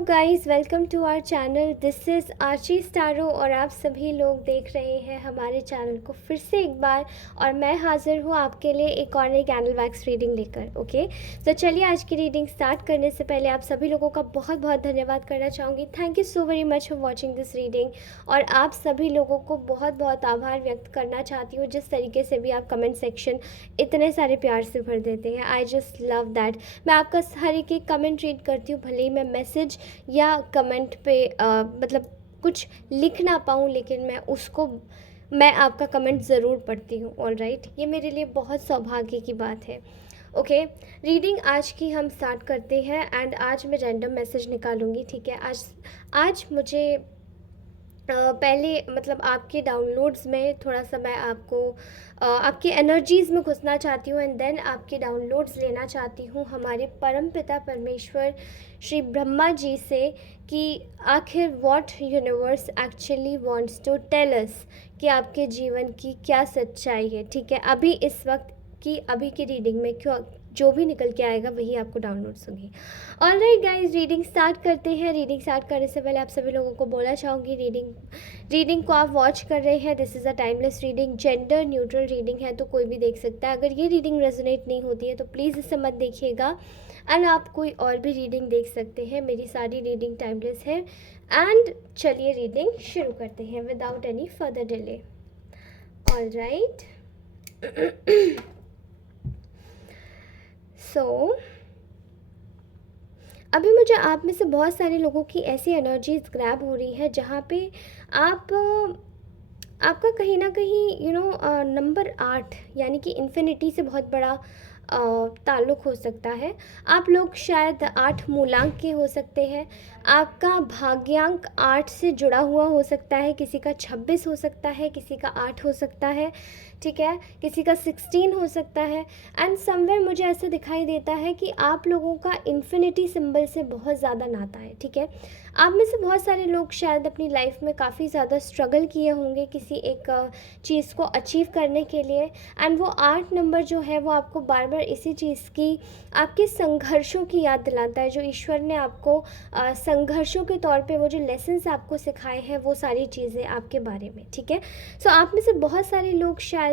Guys, welcome to our channel. This is आर्ची स्टारो और आप सभी लोग देख रहे हैं हमारे चैनल को फिर से एक बार। और मैं हाज़िर हूँ आपके लिए एक और नई कैंडल वैक्स रीडिंग लेकर। ओके, तो चलिए आज की रीडिंग स्टार्ट करने से पहले आप सभी लोगों का बहुत बहुत धन्यवाद करना चाहूँगी। Thank you so very much for watching this reading. और आप सभी लोगों को बहुत बहुत आभार व्यक्त करना चाहती हूँ जिस तरीके से भी आप कमेंट सेक्शन इतने सारे प्यार से भर देते हैं। I just love that. मैं आपका हर एक कमेंट रीड करती हूँ, भले ही मैं मैसेज या कमेंट पे मतलब कुछ लिख ना पाऊँ, लेकिन मैं आपका कमेंट ज़रूर पढ़ती हूँ। ऑल राइट, ये मेरे लिए बहुत सौभाग्य की बात है। ओके, रीडिंग आज की हम स्टार्ट करते हैं। एंड आज मैं रैंडम मैसेज निकालूंगी, ठीक है। आज मुझे पहले मतलब आपके डाउनलोड्स में थोड़ा सा मैं आपको आपकी एनर्जीज़ में घुसना चाहती हूँ एंड देन आपके डाउनलोड्स लेना चाहती हूँ हमारे परम पिता परमेश्वर श्री ब्रह्मा जी से कि आखिर what universe actually wants to tell us, कि आपके जीवन की क्या सच्चाई है, ठीक है। अभी की रीडिंग में क्यों जो भी निकल के आएगा वही आपको डाउनलोड्स होंगी। ऑलराइट गाइस, रीडिंग स्टार्ट करते हैं। रीडिंग स्टार्ट करने से पहले आप सभी लोगों को बोलना चाहूँगी, रीडिंग को आप वॉच कर रहे हैं, this is a timeless reading, gender neutral reading है, तो कोई भी देख सकता है। अगर ये रीडिंग रेजोनेट नहीं होती है तो प्लीज़ इसे मत देखिएगा एंड आप कोई और भी रीडिंग देख सकते हैं। मेरी सारी रीडिंग टाइमलेस है। एंड चलिए रीडिंग शुरू करते हैं without any further delay. Alright, अभी मुझे आप में से बहुत सारे लोगों की ऐसी एनर्जीज ग्रैब हो रही है जहाँ पे आप आपका कहीं ना कहीं नंबर 8 यानी कि इन्फिनिटी से बहुत बड़ा ताल्लुक़ हो सकता है। आप लोग शायद 8 मूलांक के हो सकते हैं। आपका भाग्यांक 8 से जुड़ा हुआ हो सकता है। किसी का 26 हो सकता है, किसी का 8 हो सकता है, ठीक है, किसी का 16 हो सकता है। एंड समवेयर मुझे ऐसे दिखाई देता है कि आप लोगों का इन्फिनिटी सिंबल से बहुत ज़्यादा नाता है, ठीक है। आप में से बहुत सारे लोग शायद अपनी लाइफ में काफ़ी ज़्यादा स्ट्रगल किए होंगे किसी एक चीज़ को अचीव करने के लिए। एंड वो 8 नंबर जो है वो आपको बार बार इसी चीज़ की, आपके संघर्षों की याद दिलाता है, जो ईश्वर ने आपको संघर्षों के तौर पे वो जो लेसन्स आपको सिखाए हैं वो सारी चीज़ें आपके बारे में, ठीक है। सो आप में से बहुत सारे लोग शायद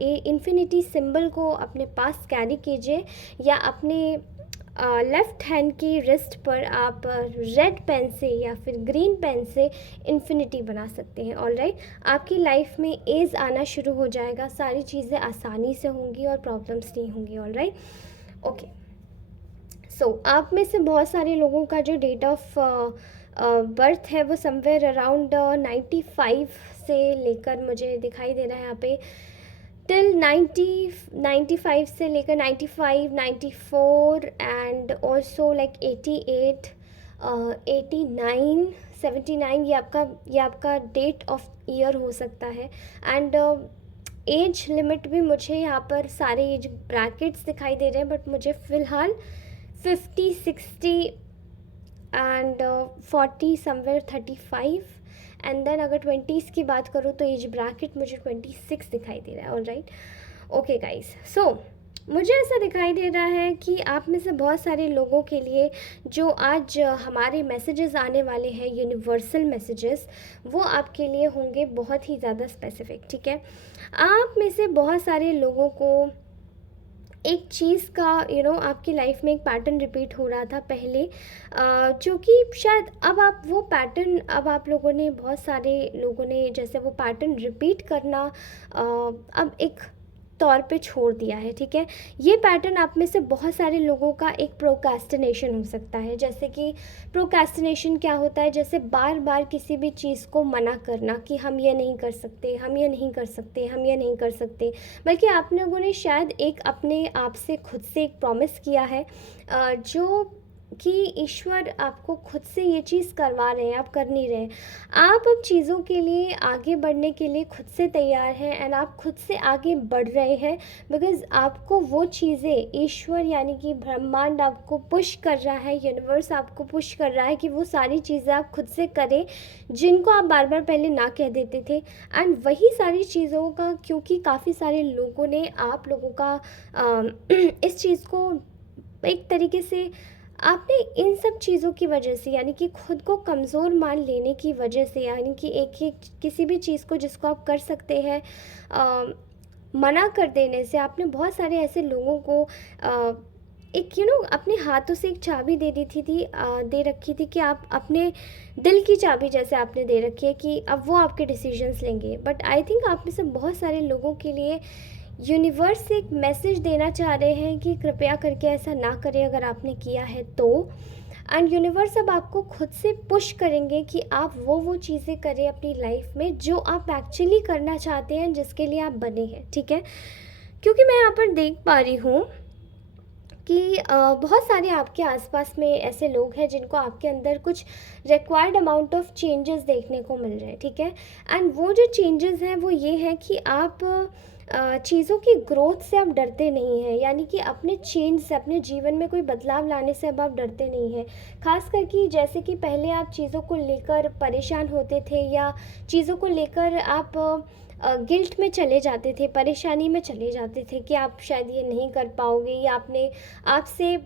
ये इन्फिनिटी सिंबल को अपने पास कैरी कीजिए या अपने लेफ़्ट हैंड की रिस्ट पर आप रेड पेन से या फिर ग्रीन पेन से इन्फिनिटी बना सकते हैं। ऑलराइट, आपकी लाइफ में एज आना शुरू हो जाएगा, सारी चीज़ें आसानी से होंगी और प्रॉब्लम्स नहीं होंगी। Alright, okay. सो आप में से बहुत सारे लोगों का जो डेट ऑफ बर्थ है वो समवेयर अराउंड 95 से लेकर मुझे दिखाई दे रहा है यहाँ पे टिल 95 से लेकर 95, 94 एंड ऑल्सो लाइक 88, 89, 79। ये आपका डेट ऑफ ईयर हो सकता है। एंड एज लिमिट भी मुझे यहाँ पर सारे एज ब्रैकेट्स दिखाई दे रहे हैं, बट मुझे फ़िलहाल 50, 60 एंड 40, समवेयर 35। एंड देन अगर 20s की बात करूँ तो एज ब्रैकेट मुझे 26 दिखाई दे रहा है। ऑलराइट, ओके गाइस, सो मुझे ऐसा दिखाई दे रहा है कि आप में से बहुत सारे लोगों के लिए जो आज हमारे मैसेजेस आने वाले हैं, यूनिवर्सल मैसेजेस, वो आपके लिए होंगे बहुत ही ज़्यादा स्पेसिफिक, ठीक है। आप में से बहुत सारे लोगों को एक चीज़ का आपकी लाइफ में एक पैटर्न रिपीट हो रहा था पहले, जो कि शायद अब आप लोगों ने, बहुत सारे लोगों ने जैसे वो पैटर्न रिपीट करना अब एक तौर पे छोड़ दिया है, ठीक है। ये पैटर्न आप में से बहुत सारे लोगों का एक प्रोक्रेस्टिनेशन हो सकता है। जैसे कि प्रोक्रेस्टिनेशन क्या होता है, जैसे बार बार किसी भी चीज़ को मना करना कि हम ये नहीं कर सकते, हम ये नहीं कर सकते, हम ये नहीं कर सकते। बल्कि आप लोगों ने शायद एक अपने आप से खुद से एक प्रॉमिस किया है जो कि ईश्वर आपको खुद से ये चीज़ करवा रहे हैं, आप कर नहीं रहे। आप अब चीज़ों के लिए आगे बढ़ने के लिए खुद से तैयार हैं एंड आप खुद से आगे बढ़ रहे हैं, बिकॉज़ आपको वो चीज़ें, ईश्वर यानी कि ब्रह्मांड आपको पुश कर रहा है, यूनिवर्स आपको पुश कर रहा है कि वो सारी चीज़ें आप खुद से करें जिनको आप बार बार पहले ना कह देते थे। एंड वही सारी चीज़ों का, क्योंकि काफ़ी सारे लोगों ने आप लोगों का इस चीज़ को एक तरीके से आपने इन सब चीज़ों की वजह से, यानी कि खुद को कमज़ोर मान लेने की वजह से, यानी कि एक किसी भी चीज़ को जिसको आप कर सकते हैं मना कर देने से, आपने बहुत सारे ऐसे लोगों को एक अपने हाथों से एक चाबी दे दी दे रखी थी कि आप अपने दिल की चाबी जैसे आपने दे रखी है कि अब वो आपके डिसीजंस लेंगे। बट आई थिंक आप में से बहुत सारे लोगों के लिए यूनिवर्स एक मैसेज देना चाह रहे हैं कि कृपया करके ऐसा ना करें अगर आपने किया है तो। एंड यूनिवर्स अब आपको खुद से पुश करेंगे कि आप वो चीज़ें करें अपनी लाइफ में जो आप एक्चुअली करना चाहते हैं, जिसके लिए आप बने हैं, ठीक है। क्योंकि मैं यहाँ पर देख पा रही हूँ कि बहुत सारे आपके आसपास में ऐसे लोग हैं जिनको आपके अंदर कुछ रिक्वायर्ड अमाउंट ऑफ चेंजेस देखने को मिल रहे हैं, ठीक है। एंड वो जो चेंजेस हैं वो ये है कि आप चीज़ों की ग्रोथ से आप डरते नहीं हैं, यानी कि अपने चेंज से, अपने जीवन में कोई बदलाव लाने से अब आप डरते नहीं हैं। खास करके जैसे कि पहले आप चीज़ों को लेकर परेशान होते थे या चीज़ों को लेकर आप गिल्ट में चले जाते थे, परेशानी में चले जाते थे कि आप शायद ये नहीं कर पाओगे, या आपने आपसे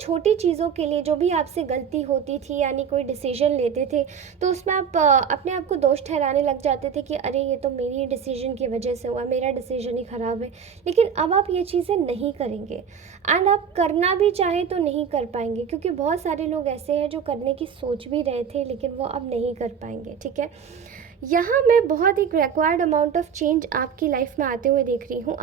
छोटी चीज़ों के लिए जो भी आपसे गलती होती थी, यानी कोई डिसीजन लेते थे तो उसमें आप अपने आप को दोष ठहराने लग जाते थे कि अरे ये तो मेरी डिसीजन की वजह से हुआ, मेरा डिसीजन ही ख़राब है। लेकिन अब आप ये चीज़ें नहीं करेंगे, एंड आप करना भी चाहें तो नहीं कर पाएंगे, क्योंकि बहुत सारे लोग ऐसे हैं जो करने की सोच भी रहे थे लेकिन वो अब नहीं कर पाएंगे, ठीक है। यहाँ मैं बहुत एक रिक्वायर्ड अमाउंट ऑफ चेंज आपकी लाइफ में आते हुए देख रही हूँ।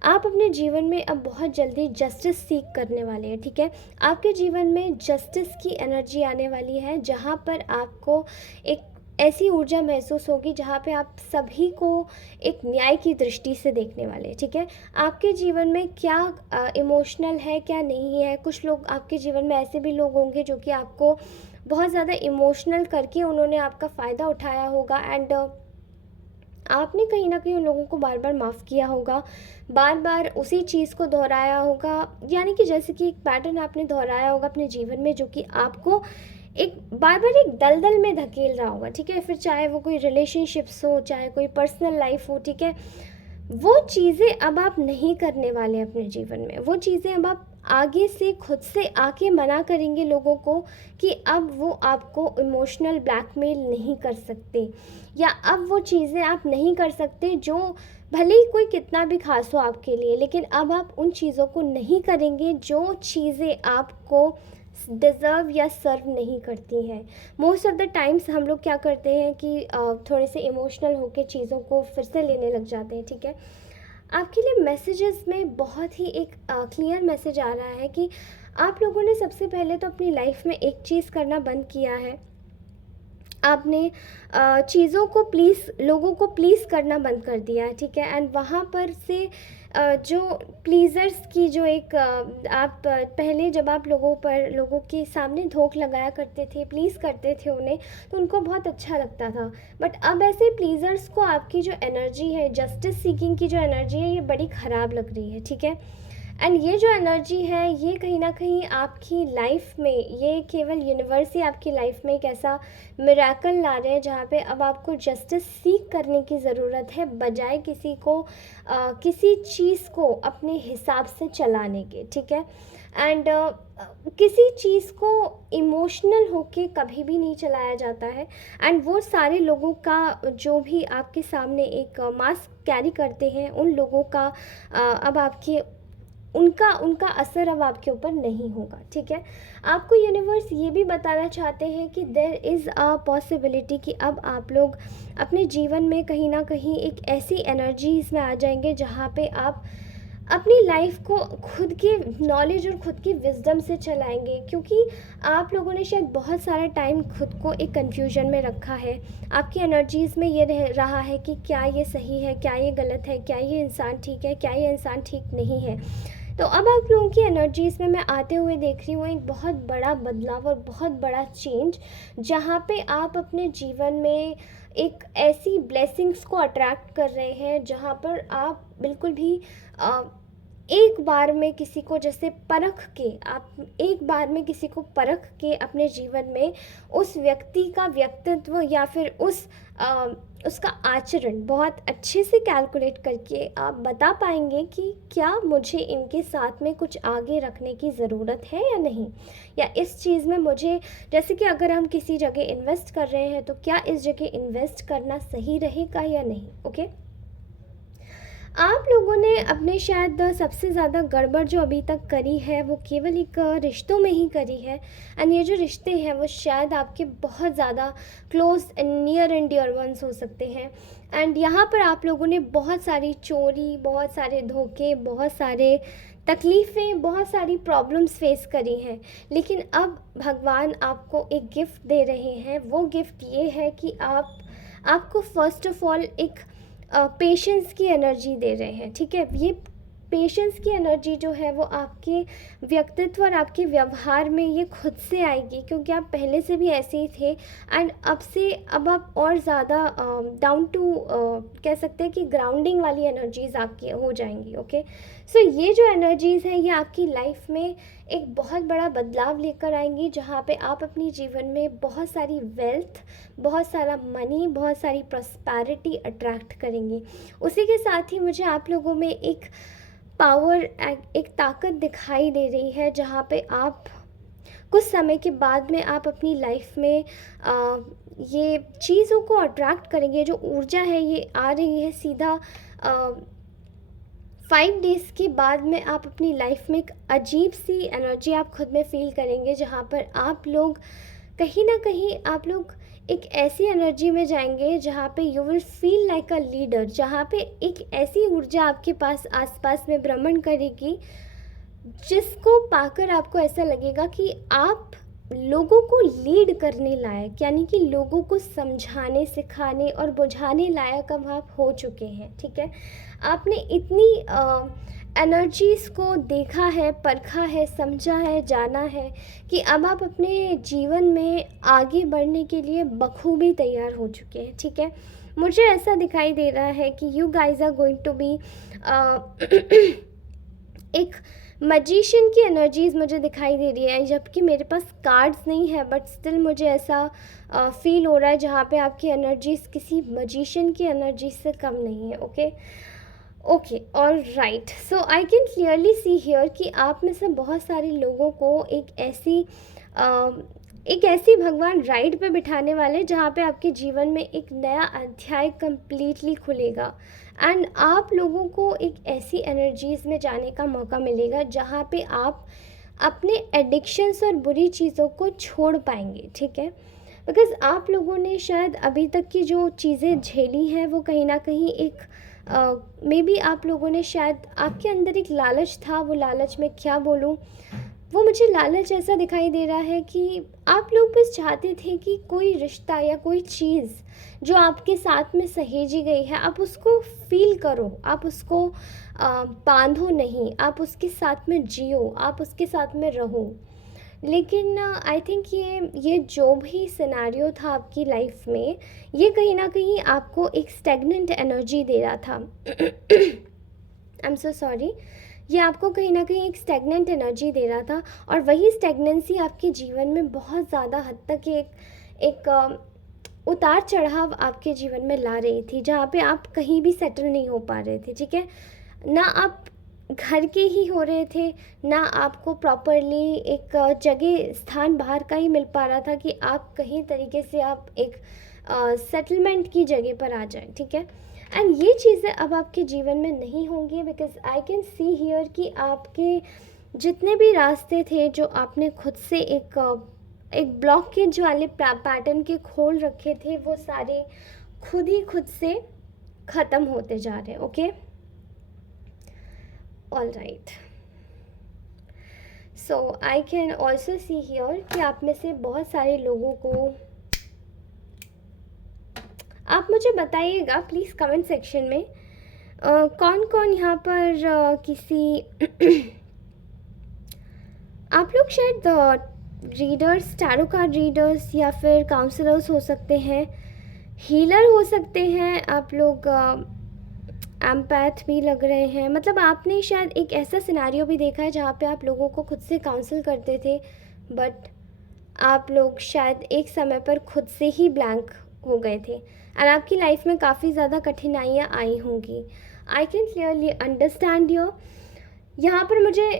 आप अपने जीवन में अब बहुत जल्दी जस्टिस सीख करने वाले हैं, ठीक है। आपके जीवन में जस्टिस की एनर्जी आने वाली है, जहाँ पर आपको एक ऐसी ऊर्जा महसूस होगी जहाँ पे आप सभी को एक न्याय की दृष्टि से देखने वाले हैं, ठीक है। आपके जीवन में क्या इमोशनल है, क्या नहीं है। कुछ लोग आपके जीवन में ऐसे भी लोग होंगे जो कि आपको बहुत ज़्यादा इमोशनल करके उन्होंने आपका फ़ायदा उठाया होगा, एंड आपने कहीं ना कहीं उन लोगों को बार बार माफ़ किया होगा, बार बार उसी चीज़ को दोहराया होगा, यानी कि जैसे कि एक पैटर्न आपने दोहराया होगा अपने जीवन में जो कि आपको एक बार बार एक दलदल में धकेल रहा होगा, ठीक है। फिर चाहे वो कोई रिलेशनशिप्स हो, चाहे कोई पर्सनल लाइफ हो, ठीक है। वो चीज़ें अब आप नहीं करने वाले अपने जीवन में। वो चीज़ें अब आप आगे से खुद से आके मना करेंगे लोगों को कि अब वो आपको इमोशनल ब्लैकमेल नहीं कर सकते, या अब वो चीज़ें आप नहीं कर सकते जो भले ही कोई कितना भी खास हो आपके लिए, लेकिन अब आप उन चीज़ों को नहीं करेंगे जो चीज़ें आपको डिज़र्व या सर्व नहीं करती हैं। मोस्ट ऑफ़ द टाइम्स हम लोग क्या करते हैं कि थोड़े से इमोशनल होकर चीज़ों को फिर से लेने लग जाते हैं, ठीक है। आपके लिए मैसेजेस में बहुत ही एक क्लियर मैसेज आ रहा है कि आप लोगों ने सबसे पहले तो अपनी लाइफ में एक चीज़ करना बंद किया है। आपने चीज़ों को लोगों को प्लीज़ करना बंद कर दिया है, ठीक है। एंड वहाँ पर से जो प्लीज़र्स की जो एक आप पहले जब आप लोगों के सामने धोख लगाया करते थे, प्लीज़ करते थे उन्हें, तो उनको बहुत अच्छा लगता था। बट अब ऐसे प्लीज़र्स को आपकी जो एनर्जी है, जस्टिस सीकिंग की जो एनर्जी है, ये बड़ी ख़राब लग रही है, ठीक है। एंड ये जो एनर्जी है ये कहीं ना कहीं आपकी लाइफ में, ये केवल यूनिवर्स ही आपकी लाइफ में एक ऐसा मिराकल ला रहे हैं जहाँ पे अब आपको जस्टिस सीख करने की ज़रूरत है, बजाय किसी चीज़ को अपने हिसाब से चलाने के, ठीक है। एंड किसी चीज़ को इमोशनल होके कभी भी नहीं चलाया जाता है। एंड वो सारे लोगों का जो भी आपके सामने एक मास्क कैरी करते हैं, उन लोगों का अब आपके उनका उनका असर अब आपके ऊपर नहीं होगा, ठीक है। आपको यूनिवर्स ये भी बताना चाहते हैं कि देयर इज़ अ पॉसिबिलिटी कि अब आप लोग अपने जीवन में कहीं ना कहीं एक ऐसी एनर्जीज में आ जाएंगे जहाँ पे आप अपनी लाइफ को खुद के नॉलेज और खुद की विजडम से चलाएंगे, क्योंकि आप लोगों ने शायद बहुत सारा टाइम खुद को एक कन्फ्यूजन में रखा है। आपकी एनर्जीज़ में ये रह रहा है कि क्या ये सही है, क्या ये गलत है, क्या ये इंसान ठीक है, क्या ये इंसान ठीक नहीं है। तो अब आप लोगों की एनर्जीज़ में मैं आते हुए देख रही हूँ एक बहुत बड़ा बदलाव और बहुत बड़ा चेंज, जहाँ पे आप अपने जीवन में एक ऐसी ब्लेसिंग्स को अट्रैक्ट कर रहे हैं जहाँ पर आप बिल्कुल भी एक बार में किसी को जैसे परख के, आप एक बार में किसी को परख के अपने जीवन में उस व्यक्ति का व्यक्तित्व या फिर उसका आचरण बहुत अच्छे से कैलकुलेट करके आप बता पाएंगे कि क्या मुझे इनके साथ में कुछ आगे रखने की ज़रूरत है या नहीं, या इस चीज़ में मुझे, जैसे कि अगर हम किसी जगह इन्वेस्ट कर रहे हैं तो क्या इस जगह इन्वेस्ट करना सही रहेगा या नहीं। ओके, आप लोगों ने अपने शायद सबसे ज़्यादा गड़बड़ जो अभी तक करी है वो केवल एक रिश्तों में ही करी है। एंड ये जो रिश्ते हैं वो शायद आपके बहुत ज़्यादा close and near and dear ones हो सकते हैं। एंड यहाँ पर आप लोगों ने बहुत सारी चोरी, बहुत सारे धोखे, बहुत सारे तकलीफ़ें, बहुत सारी प्रॉब्लम्स फेस करी हैं। लेकिन अब भगवान आपको एक गिफ्ट दे रहे हैं। वो गिफ्ट ये है कि आपको फ़र्स्ट ऑफ ऑल एक पेशेंस की एनर्जी दे रहे हैं। ठीक है, ये पेशेंस की एनर्जी जो है वो आपके व्यक्तित्व और आपके व्यवहार में ये खुद से आएगी, क्योंकि आप पहले से भी ऐसे ही थे। एंड अब आप और ज़्यादा डाउन टू कह सकते हैं कि ग्राउंडिंग वाली एनर्जीज़ आपकी हो जाएंगी। ओके, सो ये जो एनर्जीज़ हैं ये आपकी लाइफ में एक बहुत बड़ा बदलाव लेकर आएंगी, जहाँ पे आप अपनी जीवन में बहुत सारी वेल्थ, बहुत सारा मनी, बहुत सारी प्रॉस्पेरिटी अट्रैक्ट करेंगी। उसी के साथ ही मुझे आप लोगों में एक पावर, एक ताकत दिखाई दे रही है, जहाँ पे आप कुछ समय के बाद में आप अपनी लाइफ में ये चीज़ों को अट्रैक्ट करेंगे। जो ऊर्जा है ये आ रही है सीधा 5 डेज़ के बाद में आप अपनी लाइफ में एक अजीब सी एनर्जी आप खुद में फ़ील करेंगे, जहाँ पर आप लोग कहीं ना कहीं आप लोग एक ऐसी एनर्जी में जाएंगे जहाँ पे you will feel like a leader, जहाँ पे एक ऐसी ऊर्जा आपके पास आसपास में भ्रमण करेगी जिसको पाकर आपको ऐसा लगेगा कि आप लोगों को लीड करने लायक, यानी कि लोगों को समझाने, सिखाने और बुझाने लायक अब आप हो चुके हैं। ठीक है, आपने इतनी एनर्जीज़ को देखा है, परखा है, समझा है, जाना है कि अब आप अपने जीवन में आगे बढ़ने के लिए बखूबी तैयार हो चुके हैं। ठीक है, मुझे ऐसा दिखाई दे रहा है कि you guys are going to be एक मजिशियन की एनर्जीज़ मुझे दिखाई दे रही है, जबकि मेरे पास कार्ड्स नहीं है, बट स्टिल मुझे ऐसा फील हो रहा है जहाँ पे आपकी एनर्जीज़ किसी मजिशियन की एनर्जी से कम नहीं है। Okay okay, all right, so I can clearly see here कि आप में से बहुत सारे लोगों को एक ऐसी भगवान राइड पे बिठाने वाले, जहाँ पे आपके जीवन में एक नया अध्याय कम्प्लीटली खुलेगा। एंड आप लोगों को एक ऐसी एनर्जीज़ में जाने का मौका मिलेगा जहाँ पे आप अपने एडिक्शंस और बुरी चीज़ों को छोड़ पाएंगे। ठीक है, बिकॉज़ आप लोगों ने शायद अभी तक की जो चीज़ें झेली हैं वो कहीं ना कहीं एक मे बी आप लोगों ने शायद, आपके अंदर एक लालच था, वो लालच में क्या बोलूँ, वो मुझे लालच ऐसा दिखाई दे रहा है कि आप लोग बस चाहते थे कि कोई रिश्ता या कोई चीज़ जो आपके साथ में सहेजी गई है आप उसको फील करो, आप उसको बांधो नहीं, आप उसके साथ में जियो, आप उसके साथ में रहो। लेकिन आई थिंक ये जो भी सिनेरियो था आपकी लाइफ में, ये कहीं ना कहीं आपको एक स्टेगनेंट एनर्जी दे रहा था। आई एम सो सॉरी, ये आपको कहीं ना कहीं एक स्टेगनेंट एनर्जी दे रहा था, और वही स्टेगनेंसी आपके जीवन में बहुत ज़्यादा हद तक एक उतार चढ़ाव आपके जीवन में ला रही थी, जहाँ पे आप कहीं भी सेटल नहीं हो पा रहे थे। ठीक है, ना आप घर के ही हो रहे थे, ना आपको प्रॉपरली एक जगह, स्थान बाहर का ही मिल पा रहा था कि आप कहीं तरीके से आप एक सेटलमेंट की जगह पर आ जाएं। ठीक है, एंड ये चीज़ें अब आपके जीवन में नहीं होंगी, because I can see here कि आपके जितने भी रास्ते थे जो आपने खुद से एक ब्लॉकेज वाले पैटर्न के खोल रखे थे, वो सारे खुद से ख़त्म होते जा रहे हैं। Okay, all right, so I can also see here कि आप में से बहुत सारे लोगों को, आप मुझे बताइएगा प्लीज़ कमेंट सेक्शन में कौन कौन यहाँ पर किसी आप लोग शायद रीडर्स, टैरो कार्ड रीडर्स या फिर काउंसलर्स हो सकते हैं, हीलर हो सकते हैं, आप लोग एम्पैथ भी लग रहे हैं, मतलब आपने शायद एक ऐसा सिनेरियो भी देखा है जहाँ पे आप लोगों को खुद से काउंसल करते थे, बट आप लोग शायद एक समय पर खुद से ही ब्लैंक हो गए थे एंड आपकी लाइफ में काफ़ी ज़्यादा कठिनाइयाँ आई होंगी। I can clearly understand your. यहाँ पर मुझे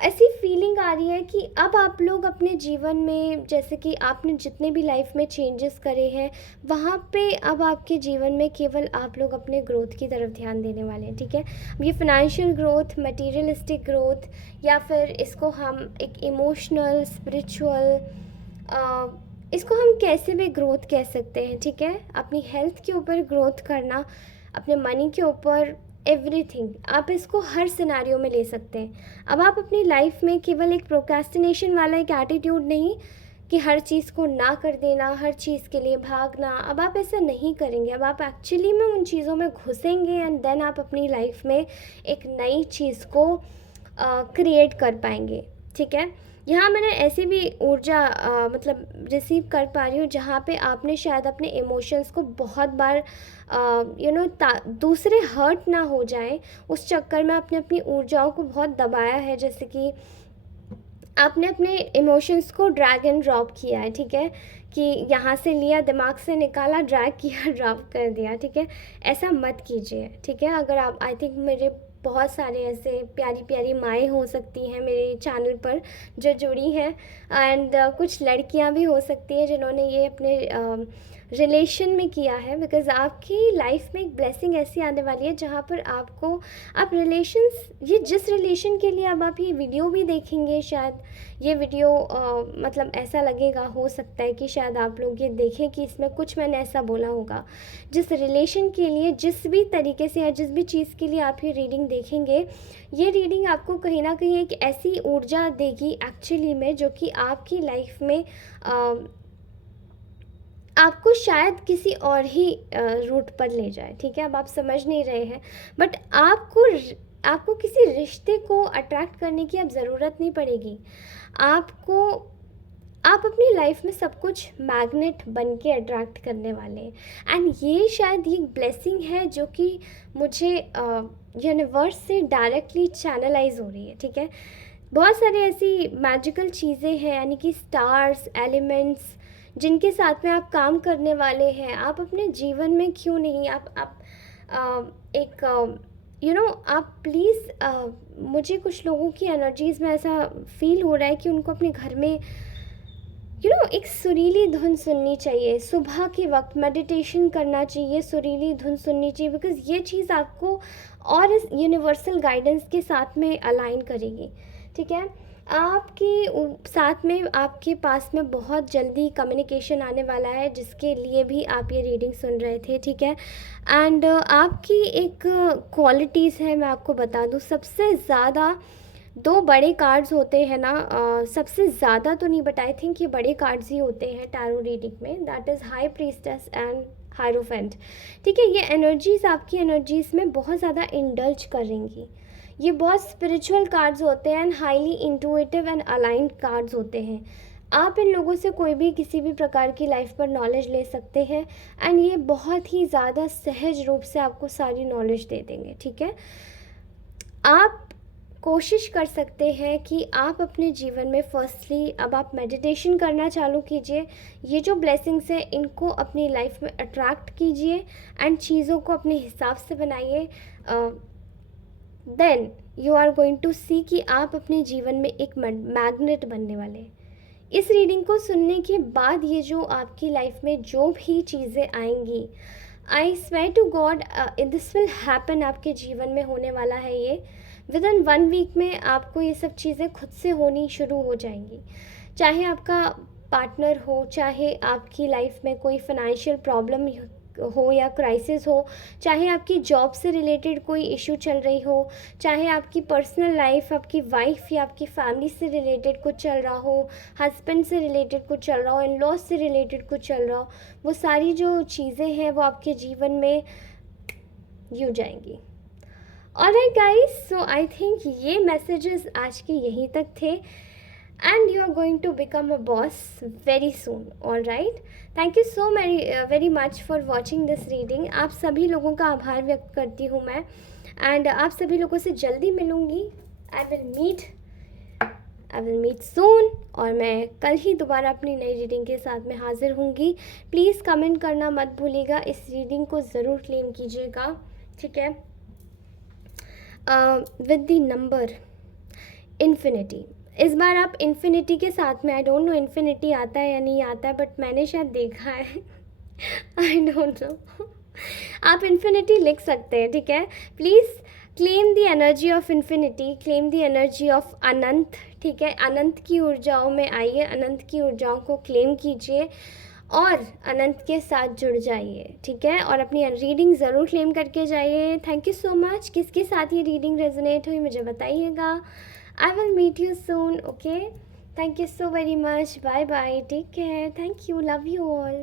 ऐसी फीलिंग आ रही है कि अब आप लोग अपने जीवन में, जैसे कि आपने जितने भी लाइफ में चेंजेस करे हैं, वहाँ पे अब आपके जीवन में केवल आप लोग अपने ग्रोथ की तरफ ध्यान देने वाले हैं, ठीक है। ये फाइनेंशियल ग्रोथ, मटेरियलिस्टिक ग्रोथ, या फिर इसको हम एक इमोशनल, स्पिरिचुअल, इसको हम कैसे भी ग्रोथ कह सकते हैं, ठीक है। अपनी हेल्थ के ऊपर ग्रोथ करना, अपने मनी के ऊपर, एवरीथिंग, आप इसको हर सिनेरियो में ले सकते हैं। अब आप अपनी लाइफ में केवल एक प्रोक्रेस्टिनेशन वाला एक एटीट्यूड नहीं कि हर चीज़ को ना कर देना, हर चीज़ के लिए भागना, अब आप ऐसा नहीं करेंगे। अब आप एक्चुअली में उन चीज़ों में घुसेंगे एंड देन आप अपनी लाइफ में एक नई चीज़ को क्रिएट कर पाएंगे, ठीक है। यहाँ मैंने ऐसी भी ऊर्जा मतलब रिसीव कर पा रही हूँ जहाँ पे आपने शायद अपने इमोशंस को बहुत बार दूसरे हर्ट ना हो जाए उस चक्कर में आपने अपनी ऊर्जाओं को बहुत दबाया है, जैसे कि आपने अपने इमोशंस को ड्रैग एंड ड्रॉप किया है, ठीक है, कि यहाँ से लिया, दिमाग से निकाला, ड्रैग किया, ड्रॉप कर दिया, ठीक है। ऐसा मत कीजिए, ठीक है। अगर आप, आई थिंक मेरे बहुत सारे ऐसे प्यारी प्यारी माएँ हो सकती हैं मेरे चैनल पर जो जुड़ी हैं, एंड कुछ लड़कियां भी हो सकती हैं जिन्होंने ये अपने रिलेशन में किया है, बिकॉज़ आपकी लाइफ में एक ब्लेसिंग ऐसी आने वाली है जहाँ पर आपको, आप रिलेशंस, ये जिस रिलेशन के लिए अब आप ये वीडियो भी देखेंगे, शायद ये वीडियो मतलब ऐसा लगेगा, हो सकता है कि शायद आप लोग ये देखें कि इसमें कुछ मैंने ऐसा बोला होगा। जिस रिलेशन के लिए, जिस भी तरीके से या जिस भी चीज़ के लिए आप ये रीडिंग देखेंगे, ये रीडिंग आपको कहीं ना कहीं एक ऐसी ऊर्जा देगी एक्चुअली में, जो कि आपकी लाइफ में आपको शायद किसी और ही रूट पर ले जाए, ठीक है। अब आप समझ नहीं रहे हैं, बट आपको किसी रिश्ते को अट्रैक्ट करने की अब ज़रूरत नहीं पड़ेगी। आपको, आप अपनी लाइफ में सब कुछ मैग्नेट बन के अट्रैक्ट करने वाले हैं, एंड ये शायद ये ब्लेसिंग है जो कि मुझे यूनिवर्स से डायरेक्टली चैनलाइज हो रही है, ठीक है। बहुत सारी ऐसी मैजिकल चीज़ें हैं, यानी कि स्टार्स, एलिमेंट्स, जिनके साथ में आप काम करने वाले हैं। आप अपने जीवन में क्यों नहीं, आप एक आप प्लीज़, मुझे कुछ लोगों की एनर्जीज़ में ऐसा फील हो रहा है कि उनको अपने घर में एक सुरीली धुन सुननी चाहिए, सुबह के वक्त मेडिटेशन करना चाहिए, सुरीली धुन सुननी चाहिए, बिकॉज़ ये चीज़ आपको और इस यूनिवर्सल गाइडेंस के साथ में अलाइन करेगी, ठीक है। आपके साथ में, आपके पास में बहुत जल्दी कम्युनिकेशन आने वाला है, जिसके लिए भी आप ये रीडिंग सुन रहे थे, ठीक है। एंड आपकी एक क्वालिटीज़ है, मैं आपको बता दूँ, सबसे ज़्यादा दो बड़े कार्ड्स होते हैं ना, सबसे ज़्यादा तो नहीं, बट आई थिंक ये बड़े कार्ड्स ही होते हैं टैरो रीडिंग में, that is high priestess and hierophant, ठीक है। ये एनर्जीज़ आपकी एनर्जीज़ में बहुत ज़्यादा इंडल्ज करेंगी। ये बहुत स्पिरिचुअल कार्ड्स होते हैं and highly intuitive and aligned cards होते हैं। आप इन लोगों से कोई भी किसी भी प्रकार की लाइफ पर नॉलेज ले सकते हैं, एंड ये बहुत ही ज़्यादा सहज रूप से आपको सारी नॉलेज दे देंगे, ठीक है। आप कोशिश कर सकते हैं कि आप अपने जीवन में, फर्स्टली अब आप मेडिटेशन करना चालू कीजिए, ये जो ब्लेसिंग्स हैं इनको अपनी लाइफ में अट्रैक्ट कीजिए एंड चीज़ों को अपने हिसाब से बनाइए। Then you are going to see कि आप अपने जीवन में एक मैग्नेट बनने वाले हैं। इस रीडिंग को सुनने के बाद ये जो आपकी लाइफ में जो भी चीज़ें आएंगी, I swear to God this will happen, आपके जीवन में होने वाला है ये। विद इन 1 वीक में आपको ये सब चीज़ें खुद से होनी शुरू हो जाएंगी। चाहे आपका पार्टनर हो, चाहे आपकी लाइफ में कोई फाइनेंशियल प्रॉब्लम हो या क्राइसिस हो, चाहे आपकी जॉब से रिलेटेड कोई इशू चल रही हो, चाहे आपकी पर्सनल लाइफ, आपकी वाइफ या आपकी फैमिली से रिलेटेड कुछ चल रहा हो, हस्बैंड से रिलेटेड कुछ चल रहा हो, इन लॉज से रिलेटेड कुछ चल रहा हो, वो सारी जो चीज़ें हैं वो आपके जीवन में यूँ जाएंगी। Alright guys, so I think ये मैसेजेस आज के यहीं तक थे, and you are going to become a boss very soon. All right, thank you so very much for watching this reading. आप सभी लोगों का आभार व्यक्त करती हूँ मैं, एंड आप सभी लोगों से जल्दी मिलूँगी. I will meet soon. और मैं कल ही दोबारा अपनी नई रीडिंग के साथ में हाजिर होंगी. प्लीज़ कमेंट करना मत भूलिएगा, इस रीडिंग को ज़रूर क्लेम कीजिएगा, ठीक है. With the number infinity. इस बार आप इन्फिनिटी के साथ में, आई डोंट नो इन्फिनिटी आता है या नहीं आता है, बट मैंने शायद देखा है. I don't know. आप इन्फिनिटी लिख सकते हैं, ठीक है. Please claim the energy of infinity, claim the energy of अनंत, ठीक है. अनंत की ऊर्जाओं में आइए, अनंत की ऊर्जाओं को क्लेम कीजिए और अनंत के साथ जुड़ जाइए, ठीक है. और अपनी रीडिंग ज़रूर क्लेम करके जाइए. Thank you so much. किसके साथ ये रीडिंग रेजोनेट हुई मुझे बताइएगा. I will meet you soon, okay? Thank you so very much. Bye bye. Take care. Thank you. Love you all.